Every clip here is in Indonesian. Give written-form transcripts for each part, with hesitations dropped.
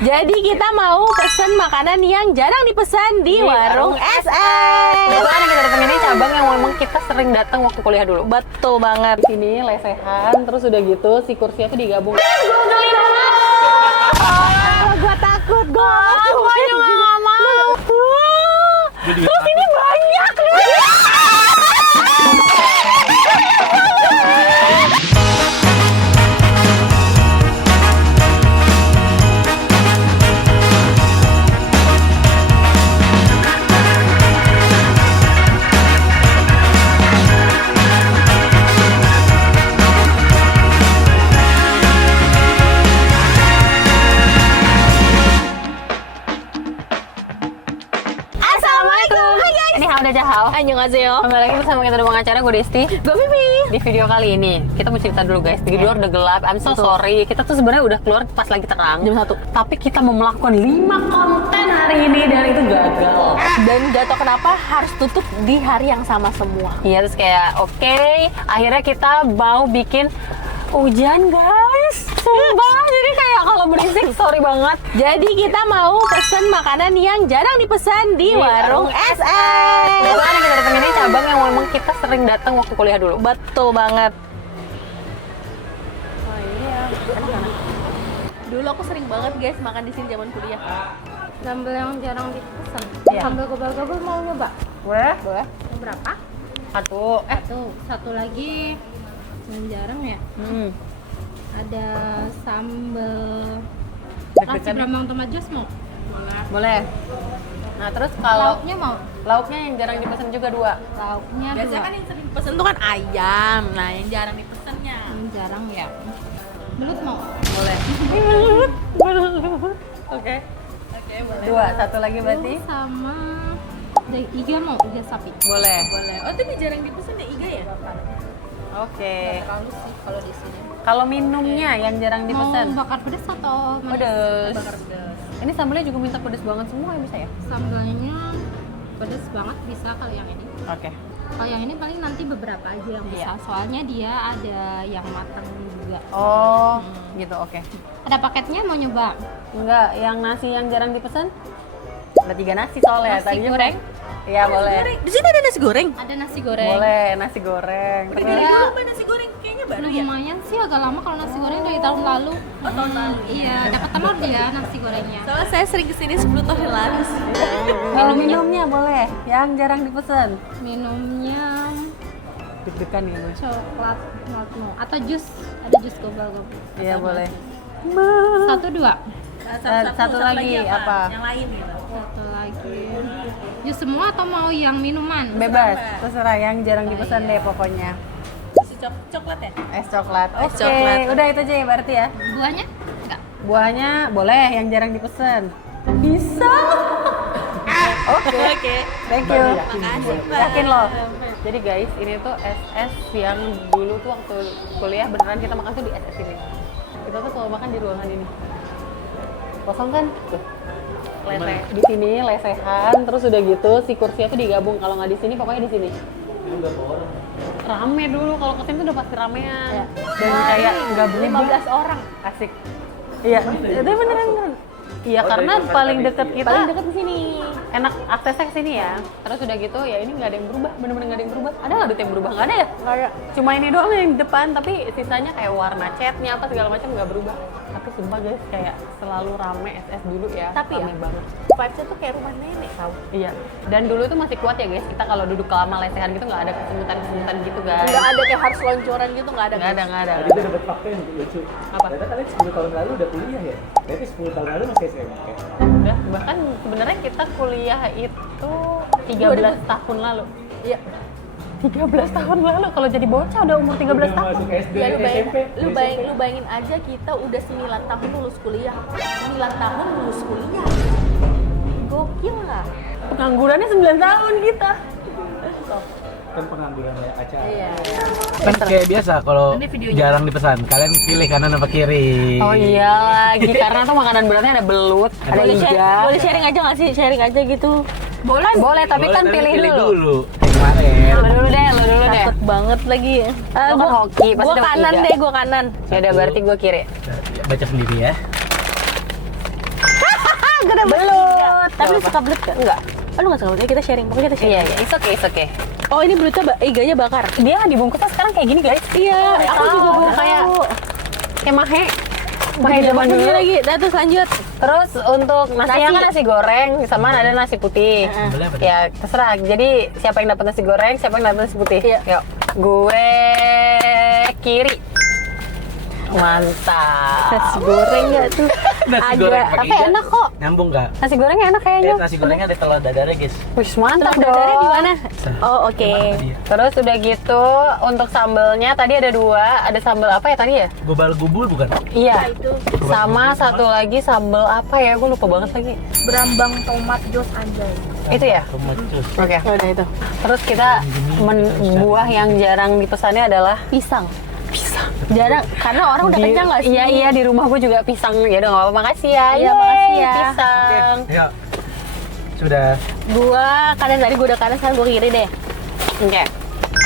Jadi kita mau pesen makanan yang jarang dipesan di warung SS. Kebetulan yang kita datang ini cabang yang memang kita sering datang waktu kuliah dulu. Betul banget. Di sini lesehan, terus udah gitu si kursinya tuh digabung. Gue takut, gue juga nggak mau. Terus ini banyak nih. Udah jahal. Annyeonghaseyo. Kembali lagi bersama kita di ruang acara, gue Desti. Gue Vivi. Di video kali ini kita mau cerita dulu guys. Di luar udah gelap. I'm so sorry. Kita tuh sebenarnya udah keluar pas lagi terang Jam 1. Tapi kita mau melakukan 5 konten hari ini dan itu gagal. Dan gak tau kenapa harus tutup di hari yang sama semua. Iya, terus kayak oke, akhirnya kita mau bikin hujan guys. Sumpah, jadi kayak kalau berisik sorry banget. Jadi kita mau pesen makanan yang jarang dipesan di warung SS. Kebetulan yang kita datang ini cabang yang memang kita sering datang waktu kuliah dulu. Betul banget. Oh iya. Dulu aku sering banget guys makan di sini zaman kuliah. Sambal yang jarang dipesan. Iya. Sambal gobal-gobal mau nyoba? Boleh? Boleh? Mau berapa? Satu. Satu lagi yang jarang ya. Ada sambal nasi brambang tomat jos mau? Boleh. Nah, terus kalau Lauknya mau? lauknya yang jarang dipesan juga 2. Lauknya Biasanya dua. kan yang sering dipesan tuh kan ayam. Nah yang jarang dipesannya. Yang jarang ya. Belut mau? Boleh. Oke. Oke boleh. 2, satu lagi berarti? Sama iga mau? Iga sapi. Boleh. Boleh. Oh tapi jarang dipesan ya iga ya? Oke. Kalau sih kalau di sini. Kalau minumnya yang jarang dipesan? Mau bakar pedas atau manis? Pedes. Bakar pedas. Ini sambalnya juga minta pedes banget semua ya bisa ya? Sambalnya pedas banget bisa kalau yang ini. Oke. Kalau yang ini paling nanti beberapa aja yang bisa. Soalnya dia ada yang matang juga. Oh, gitu. Oke. Ada paketnya mau nyoba? Enggak, yang nasi yang jarang dipesan? Ada 3 nasi soalnya. Nasi Tadinya goreng? Iya, boleh. Di sini ada nasi goreng. Ada nasi goreng. Boleh, nasi goreng. Dari Terus dulu Mbak nasi goreng kayaknya baru ya. Lumayan sih agak lama kalau nasi goreng dari tahun lalu. Tahun lalu. Iya, dapat telur dia nasi gorengnya. Soalnya saya sering kesini 10 tahun yang lalu. kalau minumnya boleh, yang jarang dipesan. Minumnya Deg-degan nih, Bu. coklat maltmo atau jus. Ada jus gobal-gobal. Iya, boleh. 1, 2. Satu lagi apa? Yang lain gitu. Satu lagi. Jus semua atau mau yang minuman? Bebas, terserah yang jarang dipesan deh pokoknya. Si coklat ya? Es coklat. Es Oke, coklat. udah itu aja ya berarti ya. Buahnya? Enggak. Buahnya boleh yang jarang dipesan. Bisa. Oke. Thank you. Makasih Mbak. Yakin loh. Jadi guys, ini tuh SS yang dulu tuh waktu kuliah beneran kita makan tuh di SS ini. Kita tuh selalu makan di ruangan ini. Kosong kan? Tuh. Di sini lesehan, terus udah gitu si kursinya tuh digabung. Kalau nggak di sini, pokoknya di sini. Rame dulu, kalau kesini tuh udah pasti ramean. Ya. Dan kayak nggak berubah. 15 orang. Asik. Iya, itu beneran. Iya, karena paling deket kita. Paling deket di sini. Enak aksesnya ke sini ya. Terus udah gitu ya ini nggak ada yang berubah, bener-bener nggak ada yang berubah. Ada nggak ada yang berubah? Nggak ada ya? Nggak ada. Cuma ini doang yang di depan, tapi sisanya kayak warna catnya apa segala macam nggak berubah. Tapi sumpah guys, kayak selalu rame SS dulu ya. Tapi rame ya, banget. vibes-nya tuh kayak rumah nenek tau. Iya. Dan dulu tuh masih kuat ya guys. Kita kalau duduk lama lesehan gitu nggak ada kesemutan-kesemutan gitu guys. Nggak ada kayak harus loncoran gitu, nggak ada. Nggak ada, nggak ada. Tadi itu dapat fakta yang lucu. Apa? Ternyata kalian 10 tahun lalu udah kuliah ya? Berarti 10 tahun lalu masih SMP. Udah, bahkan sebenarnya kita kuliah itu 13 tahun lalu. Iya. 13 tahun lalu kalau jadi bocah udah umur 13 Udah tahun. masuk SD, Ya, SMP. lu bayangin aja kita udah 9 tahun lulus kuliah. 9 tahun lulus kuliah. Gokil lah. Penganggurannya 9 tahun kita. Kan pengangguran ya acara. Iya. Kan kayak biasa kalau Ini videonya. jarang dipesan, kalian pilih kanan apa kiri. Oh iya lagi, karena tuh makanan beratnya ada belut, ada iga. Boleh sharing aja nggak sih? Sharing aja gitu. Boleh, boleh, tapi Boleh, kan pilih dulu. Kayak kemarin. Lo dulu deh, lo dulu deh. Takut banget lagi. Lo kan hoki, pasti Gua dapat kanan iga. deh, gua kanan. Ya udah berarti gue kiri. Baca sendiri ya. Belut. Tapi lu suka belut gak? Enggak. Oh, lu gak suka belut? Kita sharing, pokoknya kita sharing. Iya, iya, it's okay. Oh, ini belutnya iganya bakar. Dia dibungkusnya sekarang kayak gini, guys. Iya, aku juga baru kayak tahu. mahe. Mahe zaman dulu. lagi. Nah, terus lanjut. Terus untuk nasinya kan nasi goreng, sama ada nasi putih. Sambelnya apa? Ya terserah. Jadi siapa yang dapat nasi goreng, siapa yang dapat nasi putih. Iya. Yuk. Gue kiri. Mantap. Nasi goreng nggak tuh? Nasi goreng pakai Tapi ikan. enak kok. Nyambung nggak? Nasi gorengnya enak kayaknya. Nasi gorengnya ada telur dadarnya guys. Wih, mantap dong. Dadarnya di mana? Oh, oke. Iya. Terus udah gitu untuk sambelnya tadi ada 2, ada sambel apa ya tadi ya? Gobal gubul bukan? Iya. Itu Sama satu lagi sambel apa ya? Gue lupa banget lagi. berambang tomat jos anjay. Itu ya? Tomat jus. Oke. Udah itu. Terus kita buah yang jarang dipesannya adalah Pisang. pisang. Jarang, karena orang udah kenyang nggak sih? Iya, di rumah gue juga pisang. Ya udah nggak apa-apa, makasih ya. Iya, Yeay, makasih ya. Pisang. Ya. Sudah. Gua kanan tadi gua udah kanan, sekarang gua kiri deh. Oke.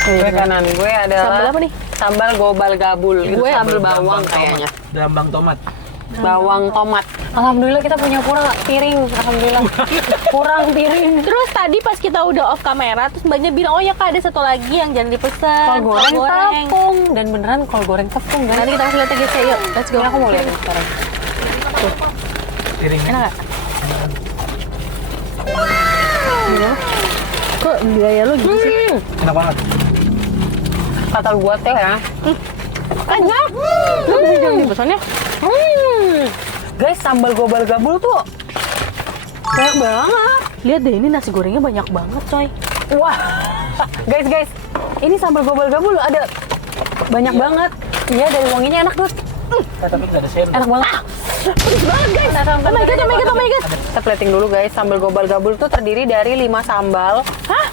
Gue kanan, gue adalah Sambal apa nih? Sambal gobal gabul. Itu Gue sambal Berambang bawang tomat. kayaknya. Berambang tomat. Bawang tomat. Alhamdulillah kita punya kurang piring. Alhamdulillah. Kurang piring. Terus tadi pas kita udah off kamera, terus mbaknya bilang, oh ya kak ada satu lagi yang jangan dipesan. Kol goreng tepung. Dan beneran kol goreng tepung kan? Nanti kita kasih lihat ya guys ya, yuk. Let's go. Ini aku mau lihat sekarang. Piringnya. Enak gak? Kok gaya lo gitu sih? Enak banget. Kata gue teh ya. Enak. Lo bisa jangan dipesannya? Guys, sambal gobal gabul tuh banyak banget. Lihat deh, ini nasi gorengnya banyak banget coy. Wah, guys, ini sambal gobal gabul ada banyak banget. Iya, dari wanginya enak tuh. Tapi nggak ada sendok. Enak banget. Pedes banget guys. Oh my god. Kita plating dulu guys. Sambal gobal gabul tuh terdiri dari 5 sambal. Hah?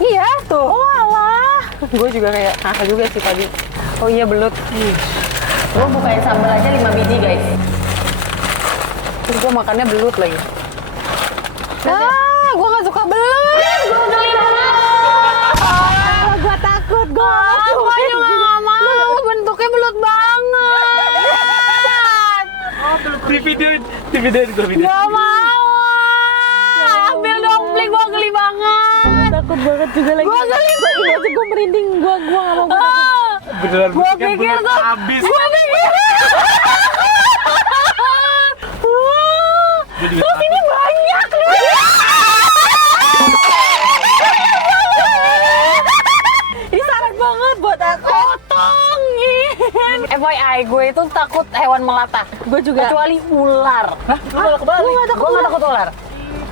Iya tuh. Oh alah. Gue juga kayak juga sih tadi. Oh iya belut. Gue bukain sambal aja 5 biji guys. Terus gue makannya belut lagi. Gue gak suka belut. Gue geli banget. Gue takut, gue Gue juga gak mau. Bentuknya belut banget. Di videoin gue video. Gak mau. Ambil dong, beli. Gue geli banget. takut banget juga lagi. Gue geli banget. Ini aja gue merinding, gue gak mau. Beneran Gue bentuknya pikir belut tuh. habis. Gue pikir. Gue juga Terus ini banyak loh. Ini syarat banget buat aku. Potongin. FYI, gue itu takut hewan melata. Gue juga. Kecuali ular. Hah? Lu malah kebalik. Gue gak takut ular.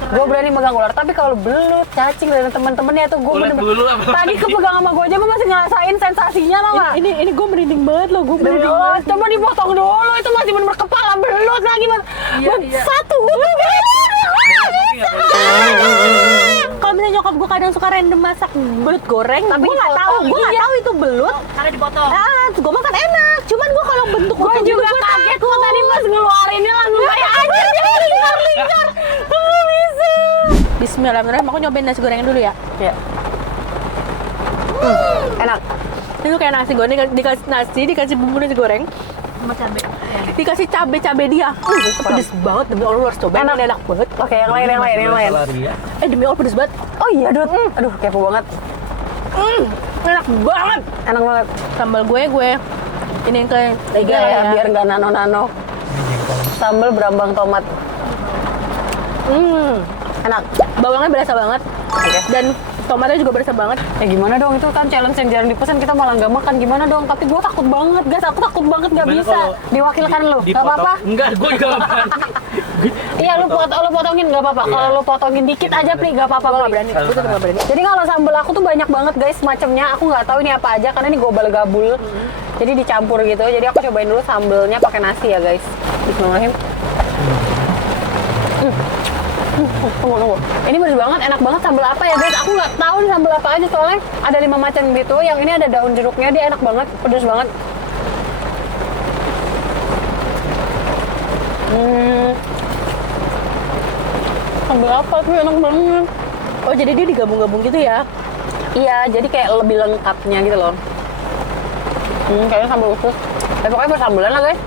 Gue berani megang ular, tapi kalau belut, cacing dan temen-temennya tuh gue Ular bulu apa tadi lagi? kepegang sama gue aja gue masih ngerasain sensasinya loh nggak? Ini gue merinding banget loh, gue merinding Belut, banget. coba dipotong dulu, itu masih bener kepala belut lagi mas. Iya. Satu. Kalau misalnya nyokap gue kadang suka random masak belut goreng, Tapi gue nggak tahu, dipotong, gue nggak iya. tahu itu belut. Karena dipotong. Gue makan enak, cuman gue kalau bentuk Gue juga kaget kok tadi pas ngeluarinnya langsung kayak aja lingkar. Nggak bisa. Bismillahirrahmanirrahim, aku nyobain nasi gorengnya dulu ya. Ya. Enak. Itu kayak nasi goreng, dikasih nasi, dikasih bumbu nasi goreng, Sama cabai. dikasih cabe dia. Pedes banget, demi Allah lu harus coba. Enak. Ini enak banget. Oke, yang lain. Salaria. Demi Allah pedes banget. Oh iya, Dut. Aduh, kepo banget. Enak banget. Enak banget. Sambal gue ini yang ke tiga Ya, ya. biar nggak nano-nano. Sambal berambang tomat. Enak. Bawangnya berasa banget. Oke. Dan tomatnya juga berasa banget. Ya gimana dong, itu kan challenge yang jarang dipesan, kita malah nggak makan. Gimana dong? Tapi gue takut banget, guys. Aku takut banget nggak Gimana bisa. kalau Diwakilkan lu, nggak Dipotong. apa-apa? Enggak, gue juga nggak berani. Iya, lu potongin nggak apa-apa. Iya. Kalau lu potongin dikit aja, Pri, nggak apa-apa. Gue Pri. gak berani, gue tetap gak berani. Jadi kalau sambal aku tuh banyak banget guys macamnya. Aku nggak tahu ini apa aja karena ini gobal gabul. Jadi dicampur gitu. Jadi aku cobain dulu sambelnya pakai nasi ya guys. Bismillahirrahmanirrahim. Tunggu. Ini bener banget, enak banget. Sambal apa ya guys? Aku nggak tahu nih sambal apa aja soalnya ada 5 macam gitu. Yang ini ada daun jeruknya, dia enak banget, pedas banget. Sambal apa tuh enak banget. Oh jadi dia digabung-gabung gitu ya? Iya, jadi kayak lebih lengkapnya gitu loh. Kayaknya sambal usus. Pokoknya bersambulan lah guys.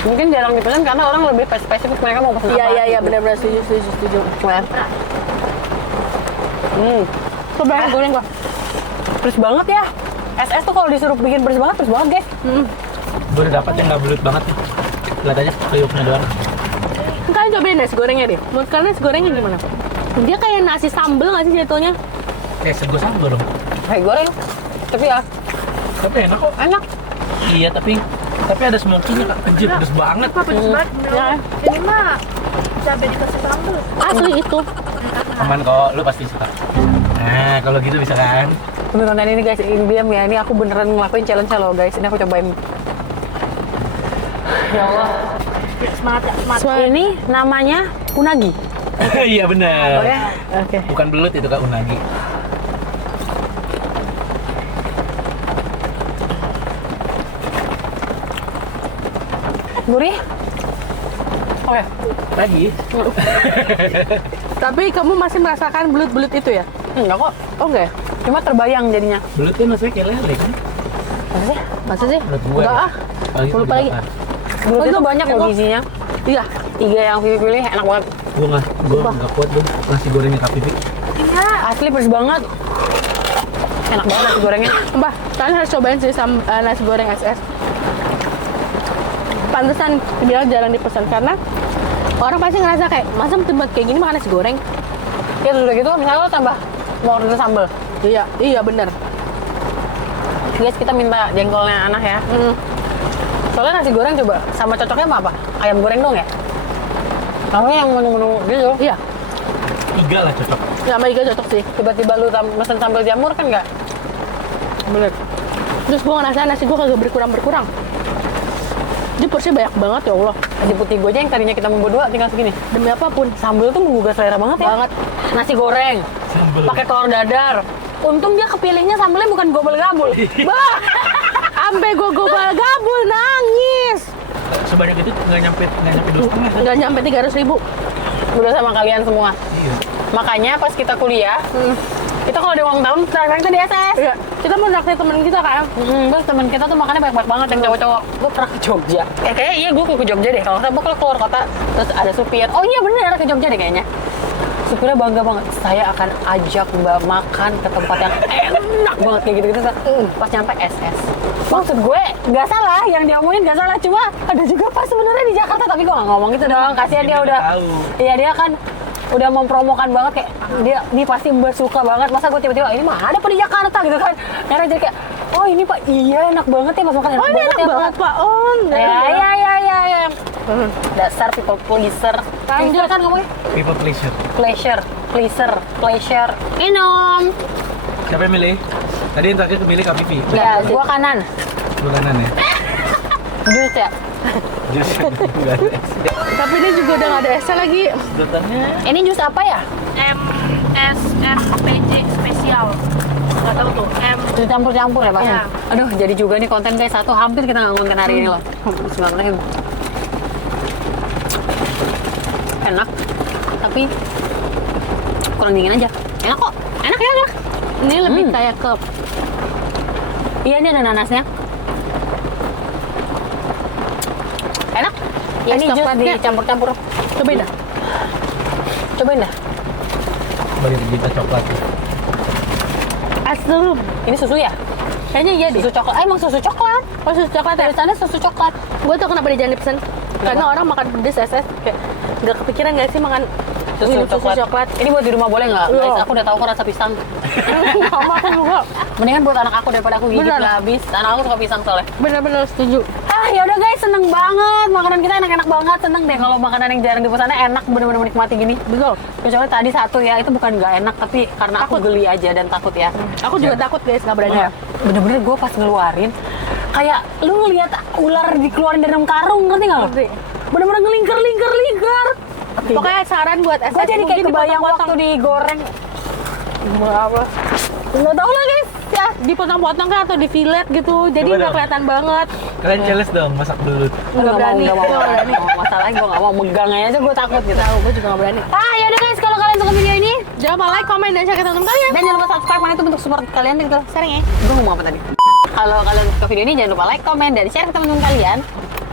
Mungkin jarang dipesan karena orang lebih spesifik mereka mau pesan apa. Iya benar-benar setuju. Coba goreng gua. Pedes banget ya. SS tuh kalau disuruh bikin pedes banget guys. Gue udah dapet yang nggak belut banget nih. Lihat aja kriuknya doang. Kalian cobain nasi gorengnya deh. Menurut kalian nasi gorengnya gimana? Dia kayak nasi sambel nggak sih jatuhnya? Kayak sego sambal dong. Kayak goreng. Tapi ya Tapi enak kok. enak. Iya tapi ada smoky-nya Kak. Kejir, pedes banget. Pedes banget. Ya. Ini mah cabai dikasih sambel. Asli itu. Aman kok, lu pasti suka. Nah, kalau gitu bisa kan? Demi konten ini guys, ini diam ya. Ini aku beneran ngelakuin challenge loh guys. Ini aku cobain. Ya Allah. Semangat ya, semangat. Ini namanya unagi. Iya benar. Oke. Bukan belut itu Kak, unagi. Gurih. Oke. Lagi? Tapi kamu masih merasakan belut-belut itu ya? Enggak kok. Oh enggak ya? Cuma terbayang jadinya. Belut tuh rasanya kayak lele kan? Masa sih? Masa sih? Menurut gue. Enggak ah. Apalagi Lupa lagi. Belut itu itu banyak loh gizinya. Iya. 3 yang Vivi pilih enak banget. Gue nggak kuat dong nasi gorengnya Kak Vivi. Asli pedes banget. Enak banget nasi gorengnya. Mbak, kalian harus cobain sih nasi goreng SS. Pantesan bilang jarang dipesan karena orang pasti ngerasa kayak masa tempat kayak gini makan nasi goreng. Ya udah gitu misalnya lo tambah mau order sambal. Iya bener. Guys kita minta jengkolnya anak ya. Soalnya nasi goreng coba sama cocoknya sama apa? Ayam goreng dong ya? Kalau yang menu-menu gitu. Iya. 3 lah cocok. Sama Iga cocok sih. Tiba-tiba lu mesen sambal jamur kan nggak? Bener. Terus gue ngerasa nasi gue kagak berkurang. Ini porsi banyak banget ya Allah. Nasi putih gue aja yang tadinya kita mau berdua tinggal segini. Demi apapun. Sambal tuh menggugah selera banget ya. Banget. Nasi goreng. Sambal. Pakai telur dadar. Untung dia kepilihnya sambalnya bukan gobel-gabul. Bah! Sampai gue gobal-gabul nangis. Sebanyak itu nggak nyampe 2,5. Nggak nyampe 300.000. Udah sama kalian semua. Iya. Makanya pas kita kuliah, kita kalau di ulang tahun terakhir kita di SS. Iya. Kita mau naktir temen kita kan. Terus temen kita tuh makannya banyak banget yang cowok-cowok. Gue pernah ke Jogja. Kayaknya iya gue ke Jogja deh. Kalau nggak salah gue keluar kota, terus ada supir. Oh iya bener ke Jogja deh kayaknya. Supirnya bangga banget. Saya akan ajak Mbak makan ke tempat yang enak banget kayak gitu-gitu. Pas nyampe SS. Maksud gue nggak salah, yang diomongin nggak salah. Cuma ada juga pas sebenarnya di Jakarta, tapi gue nggak ngomong gitu dong. Kasihan dia udah. Iya dia kan udah mempromokan banget kayak dia ini pasti Mbak suka banget. Masa gue tiba-tiba ini mah ada apa di Jakarta gitu kan. Akhirnya jadi kayak oh ini Pak iya enak banget ya Mas makan enak Oh ini banget enak ya banget Pak Om. Ya. Dasar people pleaser. Pleaser kan ngomongnya? People pleasure. Pleasure. Minum. Siapa yang milih? Tadi yang terakhir kemilih Kak Vivi. Ya, gua kanan. Lu kanan ya? Jus ya. Jus enggak ada. Tapi ini juga udah nggak ada es lagi. Sedotannya Ini jus apa ya? MSRPC spesial. Nggak tahu tuh. Jus campur-campur ya Pak? Iya. Aduh, jadi juga nih konten guys. Satu hampir kita nggak konten hari ini loh. Bismillahirrahmanirrahim. Enak. Tapi kurang dingin aja. Enak kok. Enak ya, enak. Ini lebih kayak ke Iya, ini ada nanasnya. Enak. Ya, ini Es jus coklatnya. dicampur-campur. cobain dah. Cobain dah. bagi kita coklat. Asal. Ini susu ya? Kayaknya iya deh. Susu coklat. Emang susu coklat. Oh susu coklat ya? Tulisannya susu coklat. Gue tau kenapa dia jangan dipesan. Karena orang makan pedes SS kayak nggak kepikiran nggak sih makan minum susu coklat. Ini buat di rumah boleh nggak? Iya. Guys, aku udah tahu kok rasa pisang. Sama aku juga. Mendingan buat anak aku daripada aku gigit Bener. nggak habis. Anak aku suka pisang soalnya. Bener-bener setuju. Ya udah guys, seneng banget. Makanan kita enak-enak banget. Seneng deh kalau makanan yang jarang dipesannya enak, bener-bener menikmati gini. Betul. Kecuali tadi satu ya, itu bukan nggak enak, tapi karena aku geli aja dan takut ya. Aku juga takut guys, nggak berani. Bener-bener gue pas ngeluarin, kayak lu ngeliat ular dikeluarin dari dalam karung, ngerti nggak lo? Ngerti. Bener-bener ngelingkar. Pokoknya saran buat SS. Gue jadi kayak mungkin kebayang dipotong-potong. waktu digoreng. Apa? Nggak tahu lah guys. Ya, dipotong-potong kan atau di fillet gitu. Jadi Coba nggak dong. kelihatan banget. Kalian challenge dong masak belut. Nggak berani. Nggak mau. Gua nggak berani. Masalahnya gue nggak mau megang aja, gue takut gitu. Tahu, gue juga nggak berani. Ya udah guys, kalau kalian suka video ini, Jangan lupa like, comment, dan share ke teman-teman kalian. dan jangan lupa subscribe, mana itu bentuk support kalian gitu. Sering ya. Gue ngomong apa tadi? Kalau kalian suka video ini, jangan lupa like, comment, dan share ke teman-teman kalian.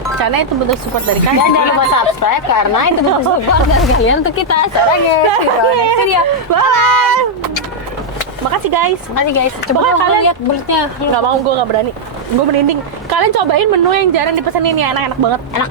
Karena itu bentuk support dari Dan kalian. jangan lupa subscribe karena itu bentuk support dari kalian untuk kita. Sekarang ya, next video. Bye. Makasih guys. Makasih guys. Coba Pokoknya kalian kalian- lihat bulutnya. Nggak mau, gue nggak berani. Gue merinding. Kalian cobain menu yang jarang dipesenin ya, enak-enak banget. Enak.